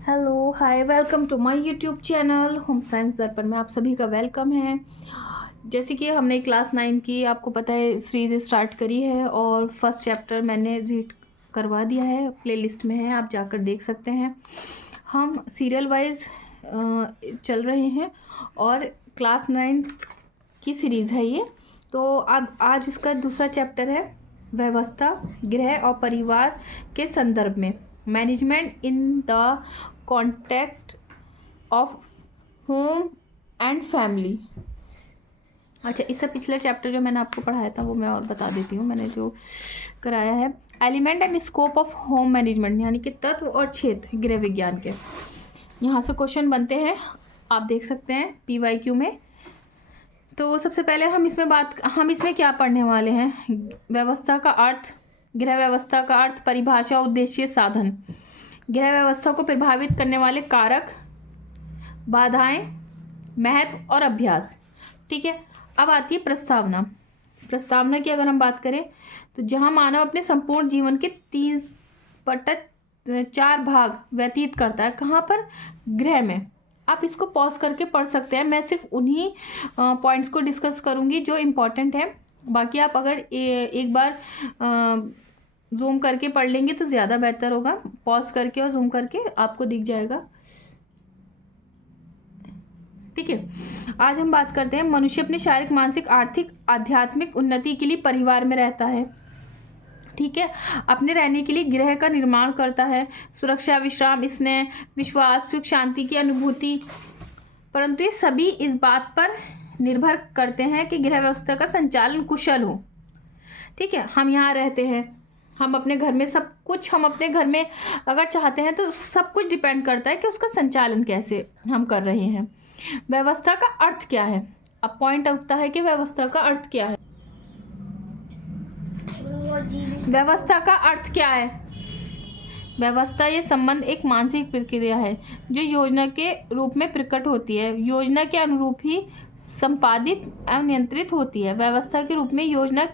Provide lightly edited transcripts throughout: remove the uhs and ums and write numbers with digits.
Hello hi welcome to my YouTube channel home science Darpan में आप सभी का वेलकम है। जैसे कि हमने क्लास 9 की आपको पता है सीरीज स्टार्ट करी है और फर्स्ट चैप्टर मैंने रीड करवा दिया है, प्लेलिस्ट में है, आप जाकर देख सकते हैं। हम सीरियल वाइज चल रहे हैं और क्लास 9 की सीरीज़ है ये। तो अब आज इसका दूसरा चैप्टर है व्यवस्था, गृह और परिवार के संदर्भ में, management in the context of home and family. अच्छा, इससे पिछला चैप्टर जो मैंने आपको पढ़ाया था वो मैं और बता देती हूँ, मैंने जो कराया है element and scope of home management, यानी कि तत्व और क्षेत्र गृह विज्ञान के। यहाँ से क्वेश्चन बनते हैं, आप देख सकते हैं PYQ में। तो सबसे पहले हम इसमें क्या पढ़ने वाले हैं? व्यवस्था का अर्थ, गृह व्यवस्था का अर्थ, परिभाषा, उद्देश्य, साधन, गृह व्यवस्था को प्रभावित करने वाले कारक, बाधाएं, महत्व और अभ्यास। ठीक है, अब आती है प्रस्तावना। प्रस्तावना की अगर हम बात करें तो जहां मानव अपने संपूर्ण जीवन के 3/4 भाग व्यतीत करता है, कहाँ पर? गृह में। आप इसको पॉज करके पढ़ सकते हैं, मैं सिर्फ उन्हीं पॉइंट्स को डिस्कस करूंगी जो इम्पोर्टेंट है। बाकी आप अगर एक बार जूम करके पढ़ लेंगे तो ज़्यादा बेहतर होगा। पॉज करके और जूम करके आपको दिख जाएगा। ठीक है, आज हम बात करते हैं मनुष्य अपने शारीरिक, मानसिक, आर्थिक, आध्यात्मिक उन्नति के लिए परिवार में रहता है। ठीक है, अपने रहने के लिए गृह का निर्माण करता है, सुरक्षा, विश्राम, स्नेह, विश्वास, सुख, शांति की अनुभूति। परंतु ये सभी इस बात पर निर्भर करते हैं कि गृह व्यवस्था का संचालन कुशल हो। ठीक है, हम यहाँ रहते हैं, हम अपने घर में सब कुछ, हम अपने घर में अगर चाहते हैं तो सब कुछ डिपेंड करता है कि उसका संचालन कैसे हम कर रहे हैं। व्यवस्था का अर्थ क्या है? अब पॉइंट उठता है कि व्यवस्था का अर्थ क्या है। व्यवस्था का अर्थ क्या है? व्यवस्था ये संबंध एक मानसिक प्रक्रिया है जो योजना के रूप में प्रकट होती है, योजना के अनुरूप ही संपादित एवं नियंत्रित होती है। व्यवस्था के रूप में योजना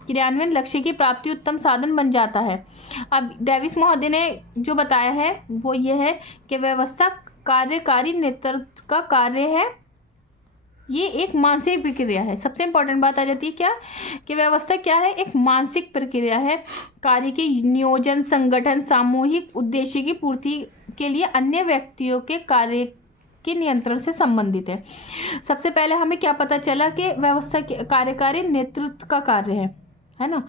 क्रियान्वयन लक्ष्य की प्राप्ति उत्तम साधन बन जाता है। अब डेविस महोदय ने जो बताया है वो ये है कि व्यवस्था कार्यकारी नेतृत्व का कार्य है, ये एक मानसिक प्रक्रिया है। सबसे इंपॉर्टेंट बात आ जाती है क्या कि व्यवस्था क्या है? एक मानसिक प्रक्रिया है, कार्य के नियोजन, संगठन, सामूहिक उद्देश्य की पूर्ति के लिए अन्य व्यक्तियों के कार्य के नियंत्रण से संबंधित है। सबसे पहले हमें क्या पता चला कि व्यवस्था कार्यकारी नेतृत्व का कार्य है ना।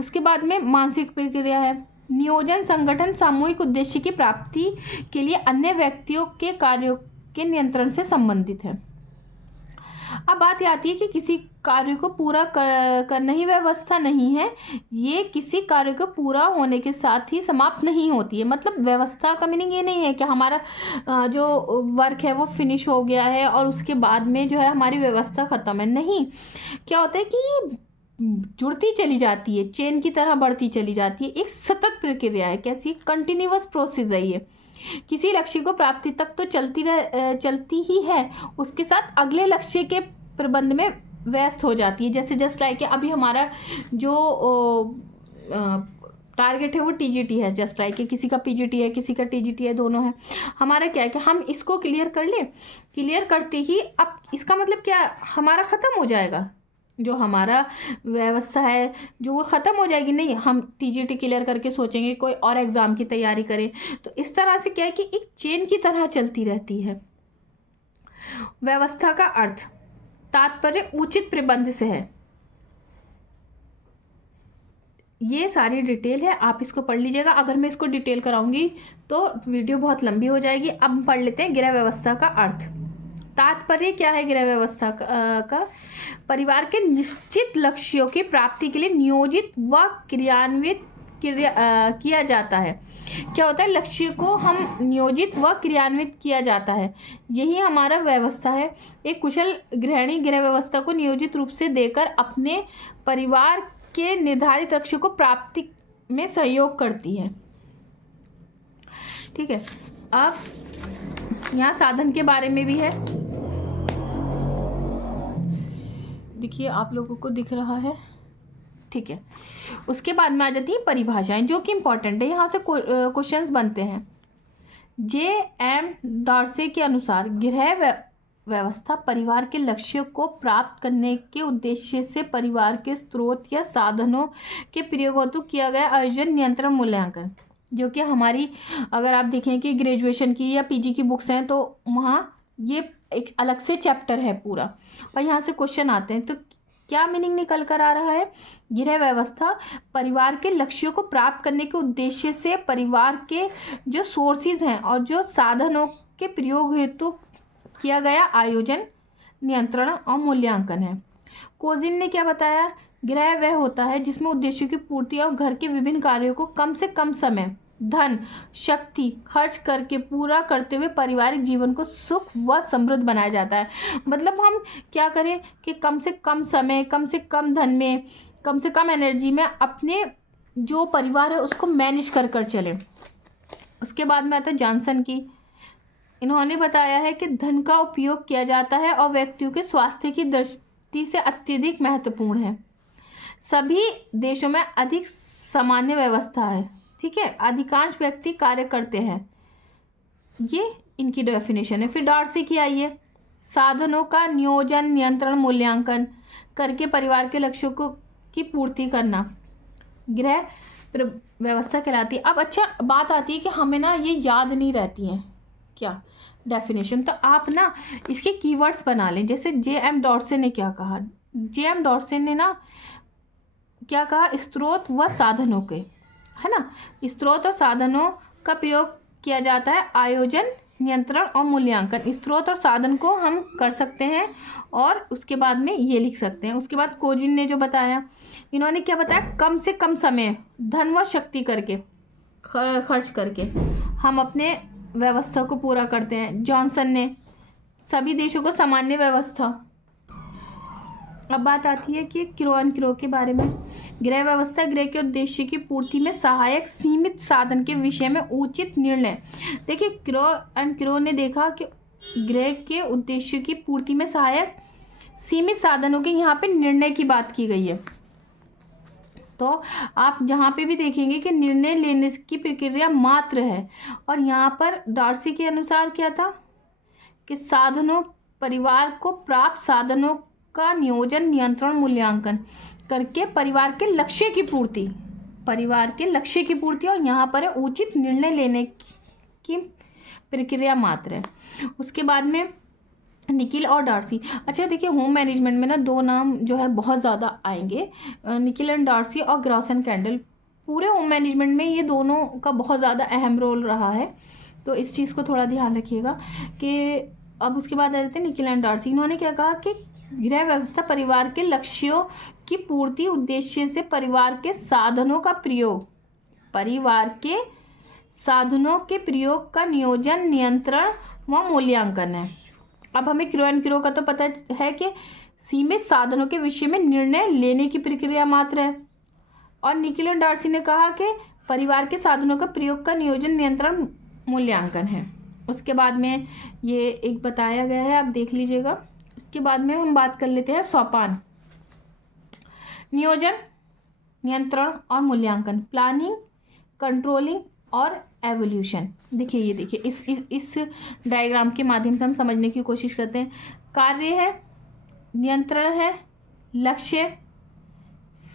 उसके बाद में मानसिक प्रक्रिया है, नियोजन, संगठन, सामूहिक उद्देश्य की प्राप्ति के लिए अन्य व्यक्तियों के कार्यों के नियंत्रण से संबंधित है। अब बात आती है कि किसी कार्य को पूरा करना ही व्यवस्था नहीं है, ये किसी कार्य को पूरा होने के साथ ही समाप्त नहीं होती है। मतलब व्यवस्था का मीनिंग ये नहीं है कि हमारा जो वर्क है वो फिनिश हो गया है और उसके बाद में जो है हमारी व्यवस्था खत्म है। नहीं, क्या होता है कि जुड़ती चली जाती है, चेन की तरह बढ़ती चली जाती है, एक सतत प्रक्रिया है। कैसी? कंटिन्यूअस प्रोसेस है ये। किसी लक्ष्य को प्राप्ति तक तो चलती ही है, उसके साथ अगले लक्ष्य के प्रबंध में व्यस्त हो जाती है। जैसे जस्ट लाइक अभी हमारा जो टारगेट है वो TGT है, जस्ट लाइक किसी का PGT है, किसी का TGT है, दोनों है। हमारा क्या है कि हम इसको क्लियर कर लें, क्लियर करते ही अब इसका मतलब क्या, हमारा ख़त्म हो जाएगा जो हमारा व्यवस्था है, जो वो ख़त्म हो जाएगी। नहीं, हम TGT क्लियर करके सोचेंगे कोई और एग्ज़ाम की तैयारी करें। तो इस तरह से क्या है कि एक चेन की तरह चलती रहती है। व्यवस्था का अर्थ, तात्पर्य उचित प्रबंध से है। ये सारी डिटेल है, आप इसको पढ़ लीजिएगा। अगर मैं इसको डिटेल कराऊंगी तो वीडियो बहुत लंबी हो जाएगी। अब हम पढ़ लेते हैं गृह व्यवस्था का अर्थ। तात्पर्य क्या है गृह व्यवस्था का? परिवार के निश्चित लक्ष्यों की प्राप्ति के लिए नियोजित व क्रियान्वित किया जाता है। क्या होता है? लक्ष्य को हम नियोजित व क्रियान्वित किया जाता है, यही हमारा व्यवस्था है। एक कुशल गृहिणी गृह व्यवस्था को नियोजित रूप से देकर अपने परिवार के निर्धारित लक्ष्य को प्राप्ति में सहयोग करती है। ठीक है, अब यहाँ साधन के बारे में भी है, देखिए आप लोगों को दिख रहा है। ठीक है, उसके बाद में आ जाती है परिभाषाएं जो कि इम्पोर्टेंट है, यहाँ से क्वेश्चंस बनते हैं। J.M. डॉर्से के अनुसार गृह व्यवस्था परिवार के लक्ष्यों को प्राप्त करने के उद्देश्य से परिवार के स्रोत या साधनों के प्रयोग हेतु किया गया आयोजन, नियंत्रण, मूल्यांकन, जो कि हमारी अगर आप देखें कि ग्रेजुएशन की या पीजी की बुक्स हैं तो वहाँ ये एक अलग से चैप्टर है पूरा, और यहाँ से क्वेश्चन आते हैं। तो क्या मीनिंग निकल कर आ रहा है? गृह व्यवस्था परिवार के लक्ष्यों को प्राप्त करने के उद्देश्य से परिवार के जो सोर्सेज हैं और जो साधनों के प्रयोग हेतु किया गया आयोजन, नियंत्रण और मूल्यांकन है। कोजिन ने क्या बताया? गृह वह होता है जिसमें उद्देश्यों की पूर्ति और घर के विभिन्न कार्यों को कम से कम समय, धन, शक्ति खर्च करके पूरा करते हुए पारिवारिक जीवन को सुख व समृद्ध बनाया जाता है। मतलब हम क्या करें कि कम से कम समय, कम से कम धन में, कम से कम एनर्जी में अपने जो परिवार है उसको मैनेज कर कर चलें। उसके बाद में आता है जॉनसन की। इन्होंने बताया है कि धन का उपयोग किया जाता है और व्यक्तियों के स्वास्थ्य की दृष्टि से अत्यधिक महत्वपूर्ण है। सभी देशों में अधिक सामान्य व्यवस्था है, ठीक है, अधिकांश व्यक्ति कार्य करते हैं। ये इनकी डेफिनेशन है। फिर डॉर्सी की आइए, साधनों का नियोजन, नियंत्रण, मूल्यांकन करके परिवार के लक्ष्यों को की पूर्ति करना गृह व्यवस्था कहलाती है। अब अच्छा बात आती है कि हमें ना ये याद नहीं रहती हैं क्या डेफिनेशन, तो आप ना इसके कीवर्ड्स बना लें। जैसे J.M. डॉर्से ने क्या कहा? J.M. डॉर्से ने ना क्या कहा? स्रोत व साधनों के, है ना, स्रोत और साधनों का प्रयोग किया जाता है आयोजन, नियंत्रण और मूल्यांकन। स्रोत और साधन को हम कर सकते हैं और उसके बाद में ये लिख सकते हैं। उसके बाद कोजिन ने जो बताया, इन्होंने क्या बताया? कम से कम समय, धन व शक्ति करके खर्च करके हम अपने व्यवस्था को पूरा करते हैं। जॉनसन ने सभी देशों को सामान्य व्यवस्था। अब बात आती है कि क्रो एंड क्रो के बारे में। गृह व्यवस्था गृह के उद्देश्य की पूर्ति में सहायक सीमित साधन के विषय में उचित निर्णय। देखिए क्रो एंड क्रो ने देखा कि गृह के उद्देश्य की पूर्ति में सहायक सीमित साधनों के यहाँ पे निर्णय की बात की गई है। तो आप जहाँ पे भी देखेंगे कि निर्णय लेने की प्रक्रिया मात्र है, और यहाँ पर डॉर्सी के अनुसार क्या था कि साधनों, परिवार को प्राप्त साधनों का नियोजन, नियंत्रण, मूल्यांकन करके परिवार के लक्ष्य की पूर्ति, परिवार के लक्ष्य की पूर्ति, और यहाँ पर उचित निर्णय लेने की प्रक्रिया मात्र है। उसके बाद में निकिल और डॉर्सी। अच्छा देखिए होम मैनेजमेंट में ना दो नाम जो है बहुत ज़्यादा आएंगे, निकिल एंड डॉर्सी और ग्रॉस एंड कैंडल। पूरे होम मैनेजमेंट में ये दोनों का बहुत ज़्यादा अहम रोल रहा है, तो इस चीज़ को थोड़ा ध्यान रखिएगा कि अब उसके बाद आ जाते हैं निकिल एंड डॉर्सी। इन्होंने क्या कहा कि गृह व्यवस्था परिवार के लक्ष्यों की पूर्ति उद्देश्य से परिवार के साधनों का प्रयोग, परिवार के साधनों के प्रयोग का नियोजन, नियंत्रण व मूल्यांकन है। अब हमें क्रो एंड क्रो का तो पता है कि सीमित साधनों के विषय में निर्णय लेने की प्रक्रिया मात्र है, और निकिल एंड डॉर्सी ने कहा कि परिवार के साधनों का प्रयोग का नियोजन, नियंत्रण, मूल्यांकन है। उसके बाद में ये एक बताया गया है, आप देख लीजिएगा। उसके बाद में हम बात कर लेते हैं सोपान। नियोजन, नियंत्रण और मूल्यांकन, प्लानिंग, कंट्रोलिंग और एवोल्यूशन। देखिए ये देखिए इस डायग्राम के माध्यम से हम समझने की कोशिश करते हैं। कार्य है, नियंत्रण है, लक्ष्य,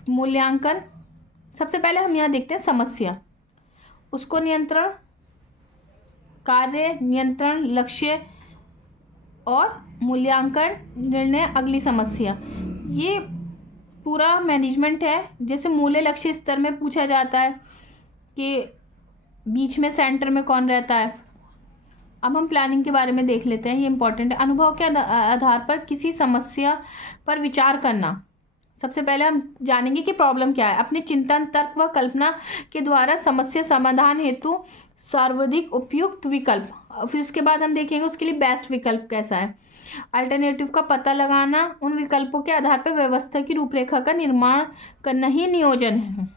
मूल्यांकन। सबसे पहले हम यहाँ देखते हैं समस्या, उसको नियंत्रण, कार्य, नियंत्रण, लक्ष्य और मूल्यांकन, निर्णय, अगली समस्या। ये पूरा मैनेजमेंट है। जैसे मूल्य लक्ष्य स्तर में पूछा जाता है कि बीच में सेंटर में कौन रहता है। अब हम प्लानिंग के बारे में देख लेते हैं, ये इंपॉर्टेंट है। अनुभव के आधार पर किसी समस्या पर विचार करना। सबसे पहले हम जानेंगे कि प्रॉब्लम क्या है। अपने चिंतन, तर्क व कल्पना के द्वारा समस्या समाधान हेतु सर्वाधिक उपयुक्त विकल्प, फिर उसके बाद हम देखेंगे उसके लिए बेस्ट विकल्प कैसा है। अल्टरनेटिव का पता लगाना, उन विकल्पों के आधार पर व्यवस्था की रूपरेखा का निर्माण करना ही नियोजन है।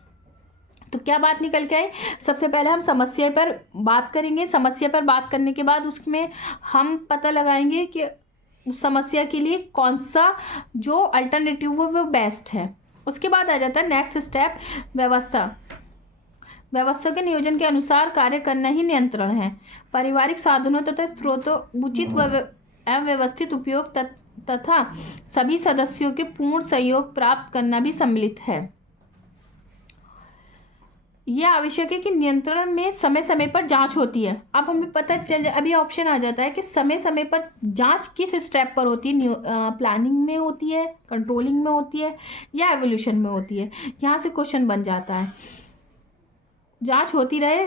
तो क्या बात निकल के आई? सबसे पहले हम समस्या पर बात करेंगे। समस्या पर बात करने के बाद उसमें हम पता लगाएंगे कि उस समस्या के लिए कौन सा जो अल्टरनेटिव वो बेस्ट है। उसके बाद आ जाता है नेक्स्ट स्टेप, व्यवस्था। व्यवस्था के नियोजन के अनुसार कार्य करना ही नियंत्रण है। पारिवारिक साधनों तथा स्रोतों उचित व व्यवस्थित उपयोग तथा सभी सदस्यों के पूर्ण सहयोग प्राप्त करना भी सम्मिलित है। यह आवश्यक है कि नियंत्रण में समय समय पर जांच होती है। अब हमें पता चल जाए, अभी ऑप्शन आ जाता है कि समय समय पर जांच किस स्टेप पर होती है, प्लानिंग में होती है, कंट्रोलिंग में होती है या एवोल्यूशन में होती है। यहाँ से क्वेश्चन बन जाता है, जांच होती रहे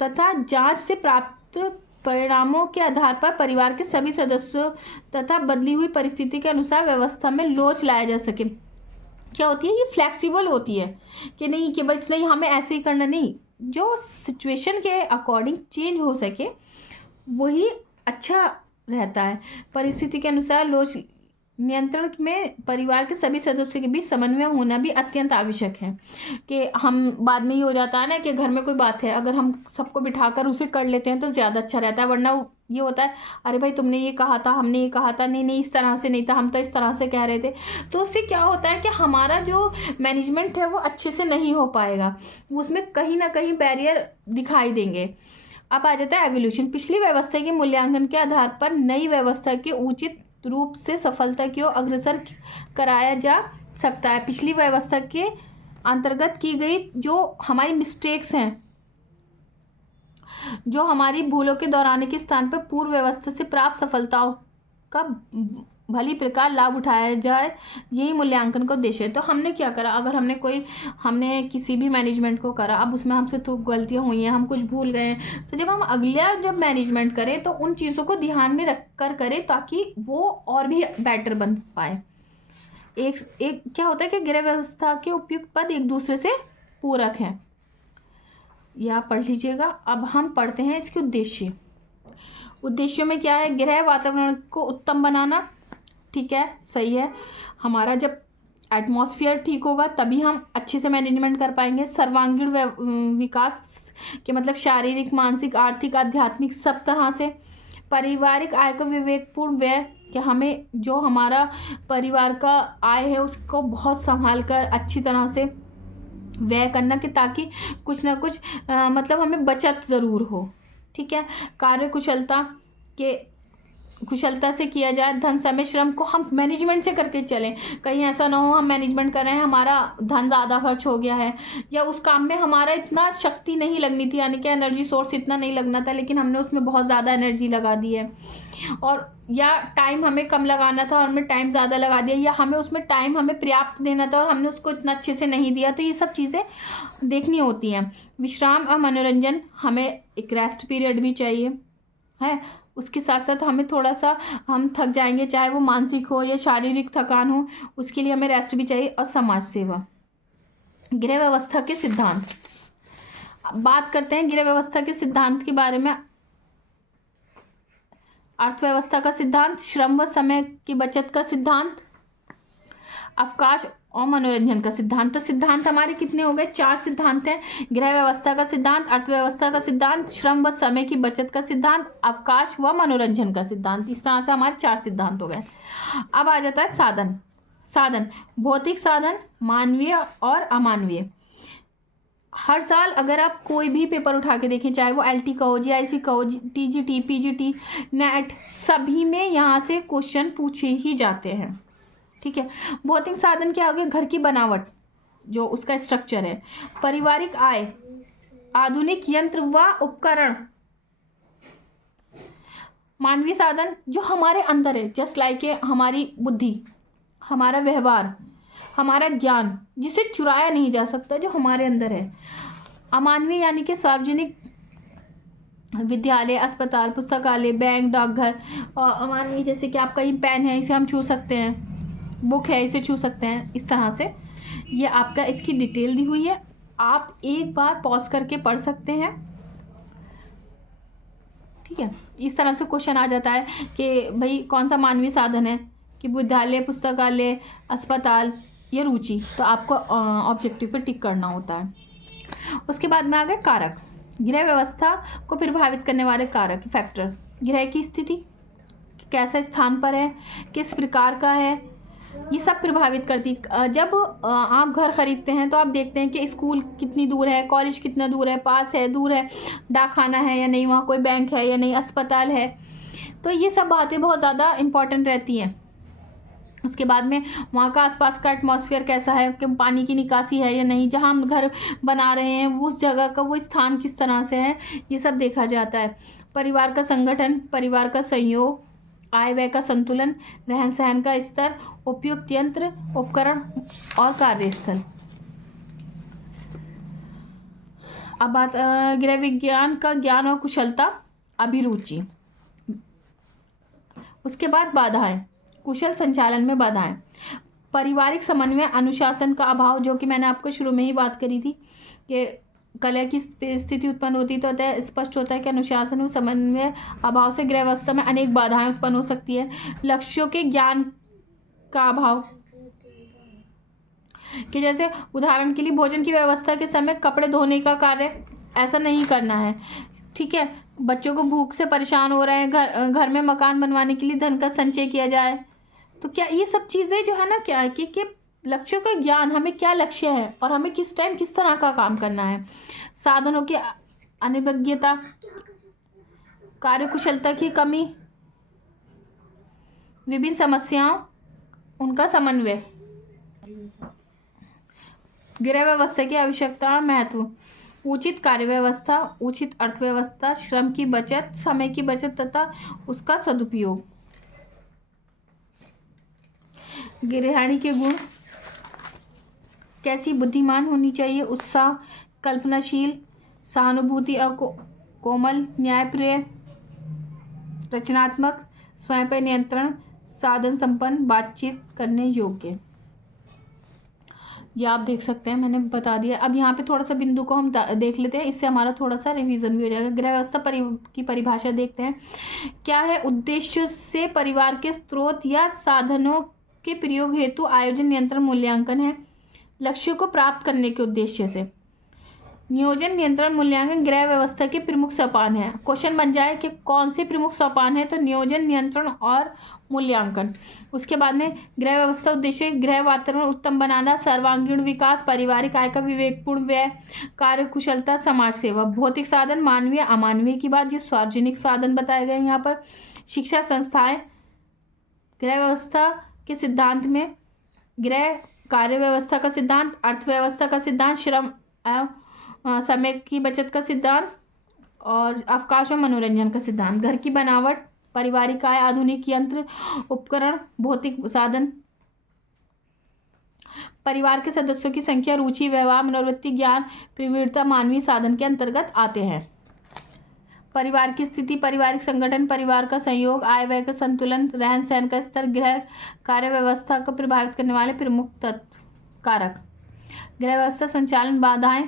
तथा जांच से प्राप्त परिणामों के आधार पर परिवार के सभी सदस्यों तथा बदली हुई परिस्थिति के अनुसार व्यवस्था में लोच लाया जा सके। क्या होती है, ये फ्लेक्सिबल होती है कि नहीं कि बस नहीं हमें ऐसे ही करना, नहीं, जो सिचुएशन के अकॉर्डिंग चेंज हो सके वही अच्छा रहता है। परिस्थिति के अनुसार लोच नियंत्रण में परिवार के सभी सदस्यों के बीच समन्वय होना भी अत्यंत आवश्यक है। कि हम बाद में ये हो जाता है ना कि घर में कोई बात है, अगर हम सबको बिठाकर उसे कर लेते हैं तो ज़्यादा अच्छा रहता है, वरना ये होता है अरे भाई तुमने ये कहा था, हमने ये कहा था, नहीं नहीं इस तरह से नहीं था, हम तो इस तरह से कह रहे थे। तो उससे क्या होता है कि हमारा जो मैनेजमेंट है वो अच्छे से नहीं हो पाएगा, उसमें कहीं ना कहीं बैरियर दिखाई देंगे। अब आ जाता है एवोल्यूशन। पिछली व्यवस्था के मूल्यांकन के आधार पर नई व्यवस्था के उचित रूप से सफलता की ओर अग्रसर कराया जा सकता है। पिछली व्यवस्था के अंतर्गत की गई जो हमारी मिस्टेक्स हैं, जो हमारी भूलों के दोहराने के स्थान पर पूर्व व्यवस्था से प्राप्त सफलताओं का भली प्रकार लाभ उठाया जाए, यही मूल्यांकन का उद्देश्य है। तो हमने क्या करा, अगर हमने किसी भी मैनेजमेंट को करा, अब उसमें हमसे तो गलतियां हुई हैं, हम कुछ भूल गए हैं, तो जब हम जब मैनेजमेंट करें तो उन चीज़ों को ध्यान में रख कर करें ताकि वो और भी बेटर बन पाए। एक क्या होता है कि गृह व्यवस्था के उपयुक्त पद एक दूसरे से पूरक हैं, यह पढ़ लीजिएगा। अब हम पढ़ते हैं इसके उद्देश्य। उद्देश्यों में क्या है, गृह वातावरण को उत्तम बनाना, ठीक है, सही है। हमारा जब एटमॉस्फेयर ठीक होगा तभी हम अच्छे से मैनेजमेंट कर पाएंगे। सर्वांगीण विकास के मतलब शारीरिक, मानसिक, आर्थिक, आध्यात्मिक सब तरह से। पारिवारिक आय का विवेकपूर्ण व्यय, कि हमें जो हमारा परिवार का आय है उसको बहुत संभाल कर अच्छी तरह से व्यय करना, कि ताकि कुछ ना कुछ मतलब हमें बचत ज़रूर हो, ठीक है। कार्य कुशलता से किया जाए। धन, समय, श्रम को हम मैनेजमेंट से करके चलें। कहीं ऐसा ना हो हम मैनेजमेंट कर रहे हैं, हमारा धन ज़्यादा खर्च हो गया है, या उस काम में हमारा इतना शक्ति नहीं लगनी थी, यानी कि एनर्जी सोर्स इतना नहीं लगना था, लेकिन हमने उसमें बहुत ज़्यादा एनर्जी लगा दी है, और या टाइम हमें कम लगाना था और हमने टाइम ज़्यादा लगा दिया, या हमें उसमें टाइम हमें पर्याप्त देना था और हमने उसको इतना अच्छे से नहीं दिया। तो ये सब चीज़ें देखनी होती हैं। विश्राम और मनोरंजन, हमें एक रेस्ट पीरियड भी चाहिए है। उसके साथ साथ हमें थोड़ा सा, हम थक जाएंगे, चाहे वो मानसिक हो या शारीरिक थकान हो, उसके लिए हमें रेस्ट भी चाहिए। और समाज सेवा। गृह व्यवस्था के सिद्धांत, बात करते हैं गृह व्यवस्था के सिद्धांत के बारे में। अर्थव्यवस्था का सिद्धांत, श्रम व समय की बचत का सिद्धांत, अवकाश और मनोरंजन का सिद्धांत। तो सिद्धांत हमारे कितने हो गए, 4 सिद्धांत हैं। गृह व्यवस्था का सिद्धांत, अर्थव्यवस्था का सिद्धांत, श्रम व समय की बचत का सिद्धांत, अवकाश व मनोरंजन का सिद्धांत। इस तरह से हमारे 4 सिद्धांत हो गए। अब आ जाता है साधन, भौतिक साधन, मानवीय और अमानवीय। हर साल अगर आप कोई भी पेपर उठा के देखें, चाहे वो LT का हो, GIC का हो, TGT, PGT, नेट, सभी में यहाँ से क्वेश्चन पूछे ही जाते हैं, ठीक है। भौतिक साधन के आगे घर की बनावट, जो उसका स्ट्रक्चर है। पारिवारिक आय, आधुनिक यंत्र व उपकरण। मानवीय साधन, जो हमारे अंदर है, जस्ट लाइक हमारी बुद्धि, हमारा व्यवहार, हमारा ज्ञान, जिसे चुराया नहीं जा सकता, जो हमारे अंदर है। अमानवीय यानी कि सार्वजनिक विद्यालय, अस्पताल, पुस्तकालय, बैंक, डाकघर। और अमानवीय जैसे कि आपका ये पेन है, इसे हम छू सकते हैं, बुक है, इसे छू सकते हैं। इस तरह से ये आपका इसकी डिटेल दी हुई है, आप एक बार पॉज करके पढ़ सकते हैं, ठीक है। इस तरह से क्वेश्चन आ जाता है कि भाई कौन सा मानवीय साधन है, कि विद्यालय, पुस्तकालय, अस्पताल या रुचि। तो आपको ऑब्जेक्टिव पे टिक करना होता है। उसके बाद में आ गए कारक, गृह व्यवस्था को प्रभावित करने वाले कारक, फैक्टर। गृह की स्थिति, कैसा स्थान पर है, किस प्रकार का है, ये सब प्रभावित करती। जब आप घर ख़रीदते हैं तो आप देखते हैं कि स्कूल कितनी दूर है, कॉलेज कितना दूर है, पास है, दूर है, डाकखाना है या नहीं, वहाँ कोई बैंक है या नहीं, अस्पताल है। तो ये सब बातें बहुत ज़्यादा इम्पॉर्टेंट रहती हैं। उसके बाद में वहाँ का आसपास का एटमॉस्फेयर कैसा है, कि पानी की निकासी है या नहीं, जहाँ हम घर बना रहे हैं उस जगह का वो स्थान किस तरह से है, ये सब देखा जाता है। परिवार का संगठन, परिवार का सहयोग, आय व्यय का संतुलन, रहन सहन का स्तर, उपयुक्त यंत्र उपकरण और कार्यस्थल। अब बात गृह विज्ञान का ज्ञान और कुशलता, अभिरुचि। उसके बाद बाधाएं, कुशल संचालन में बाधाएं, पारिवारिक समन्वय, अनुशासन का अभाव, जो कि मैंने आपको शुरू में ही बात करी थी कि कलह की स्थिति उत्पन्न होती तो स्पष्ट होता है कि अनुशासन और समन्वय अभाव से गृह व्यवस्था में अनेक बाधाएं उत्पन्न हो सकती है। लक्ष्यों के ज्ञान का अभाव, कि जैसे उदाहरण के लिए भोजन की व्यवस्था के समय कपड़े धोने का कार्य ऐसा नहीं करना है, ठीक है। बच्चों को भूख से परेशान हो रहे हैं, घर में मकान बनवाने के लिए धन का संचय किया जाए। तो क्या ये सब चीज़ें जो है ना, क्या है कि लक्ष्यों का ज्ञान, हमें क्या लक्ष्य है और हमें किस टाइम किस तरह का काम करना है। साधनों की अनिवार्यता, कार्यकुशलता की कमी, विभिन्न समस्याओं उनका समन्वय, गृह व्यवस्था की आवश्यकता, महत्व, उचित कार्य व्यवस्था, उचित अर्थव्यवस्था, श्रम की बचत, समय की बचत तथा उसका सदुपयोग। गृहिणी के गुण, कैसी, बुद्धिमान होनी चाहिए, उत्साह, कल्पनाशील, सहानुभूति और कोमल, न्यायप्रिय, रचनात्मक, स्वयं पर नियंत्रण, साधन संपन्न, बातचीत करने योग्य। ये आप देख सकते हैं, मैंने बता दिया। अब यहाँ पे थोड़ा सा बिंदु को हम देख लेते हैं, इससे हमारा थोड़ा सा रिवीजन भी हो जाएगा। गृह व्यवस्था की परिभाषा देखते हैं। क्या है? उद्देश्य से परिवार के स्रोत या साधनों के प्रयोग हेतु आयोजन, नियंत्रण, मूल्यांकन है। लक्ष्यों को प्राप्त करने के उद्देश्य से नियोजन, नियंत्रण, मूल्यांकन गृह व्यवस्था के प्रमुख सोपान है। क्वेश्चन बन जाए कि कौन से प्रमुख सोपान है, तो नियोजन, नियंत्रण और मूल्यांकन। उसके बाद में गृह व्यवस्था उद्देश्य, गृह वातावरण उत्तम बनाना, सर्वांगीण विकास, पारिवारिक आय का विवेकपूर्ण व्यय, कार्यकुशलता, समाज सेवा। भौतिक साधन, मानवीय अमानवीय की बात, जिस सार्वजनिक साधन बताए गए यहाँ पर। शिक्षा संस्थाएं, गृह व्यवस्था के सिद्धांत में गृह कार्य व्यवस्था का सिद्धांत, अर्थव्यवस्था का सिद्धांत, श्रम समय की बचत का सिद्धांत और अवकाश और मनोरंजन का सिद्धांत। घर की बनावट, पारिवारिक आय, आधुनिक यंत्र उपकरण, भौतिक साधन, परिवार के सदस्यों की संख्या, रुचि, व्यवहार, मनोवृत्ति, ज्ञान, प्रवृत्ति मानवीय साधन के अंतर्गत आते हैं। परिवार की स्थिति, पारिवारिक संगठन, परिवार का सहयोग, आय व्यय का संतुलन, रहन सहन का स्तर, गृह कार्य व्यवस्था को प्रभावित करने वाले प्रमुख तत्व कारक। गृह व्यवस्था संचालन बाधाएं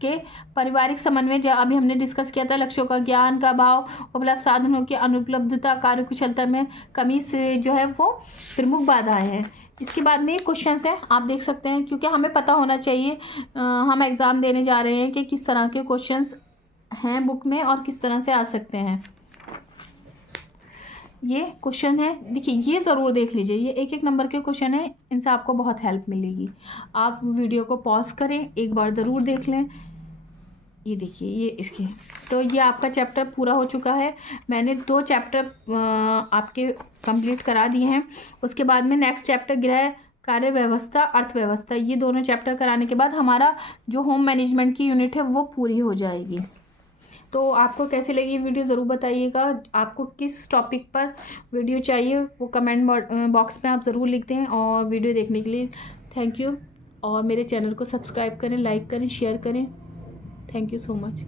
के पारिवारिक समन्वय, जो अभी हमने डिस्कस किया था। लक्ष्यों का ज्ञान का अभाव, उपलब्ध साधनों की अनुपलब्धता, कार्यकुशलता में कमी से जो है वो प्रमुख बाधाएं हैं। इसके बाद में क्वेश्चन है, आप देख सकते हैं, क्योंकि हमें पता होना चाहिए हम एग्ज़ाम देने जा रहे हैं कि किस तरह के क्वेश्चंस हैं बुक में और किस तरह से आ सकते हैं। ये क्वेश्चन है, देखिए ये ज़रूर देख लीजिए, ये एक एक नंबर के क्वेश्चन है, इनसे आपको बहुत हेल्प मिलेगी। आप वीडियो को पॉज करें, एक बार ज़रूर देख लें। ये देखिए, ये इसके, तो ये आपका चैप्टर पूरा हो चुका है। मैंने 2 चैप्टर आपके कंप्लीट करा दिए हैं। उसके बाद में नेक्स्ट चैप्टर गृह कार्य व्यवस्था, अर्थव्यवस्था, ये दोनों चैप्टर कराने के बाद हमारा जो होम मैनेजमेंट की यूनिट है वो पूरी हो जाएगी। तो आपको कैसी लगी वीडियो ज़रूर बताइएगा। आपको किस टॉपिक पर वीडियो चाहिए वो कमेंट बॉक्स में आप ज़रूर लिख दें। और वीडियो देखने के लिए थैंक यू। और मेरे चैनल को सब्सक्राइब करें, लाइक करें, शेयर करें। Thank you so much.